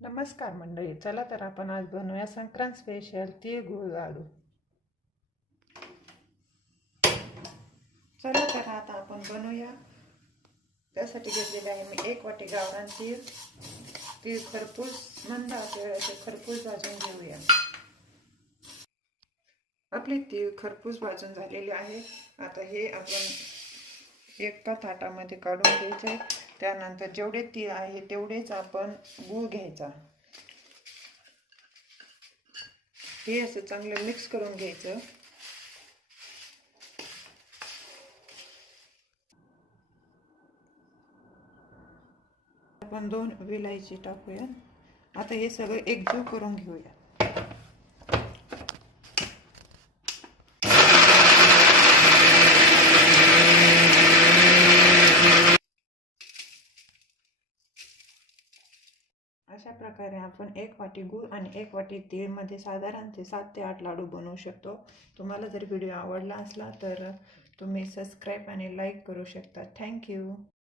नमस्कार मंडळी, चला तर आपण आज बनवूया संक्रांत स्पेशल तीळ गुळ लाडू। चला तर आता आपण बनवूया। त्यासाठी घेतलेले आहे मी 1 वाटी गावरान तीळ। तीळ खरपूस मंद आचेवर खरपूस भाजून घेऊया। आपले तीळ खरपूस भाजून झालेले आहे। आता हे आपण एका ताटामध्ये काढून घ्यायचे। त्यानंतर जेवढे तीळ आहे तेवढेच आपण गूळ घ्यायचा। हे असं चांगलं मिक्स करून घ्यायचं। आपण 2 विलायची टाकूया। आता हे सगळं एकजीव करून घेऊया। अशा प्रकारे आपण 1 वाटी गूळ आणि 1 वाटी तीळ मध्ये साधारणतः 7 ते 8 लाडू बनवू शकतो। तुम्हाला जर व्हिडिओ आवडला असला तर तुम्ही सबस्क्राइब आणि लाईक करू शकता। Thank you.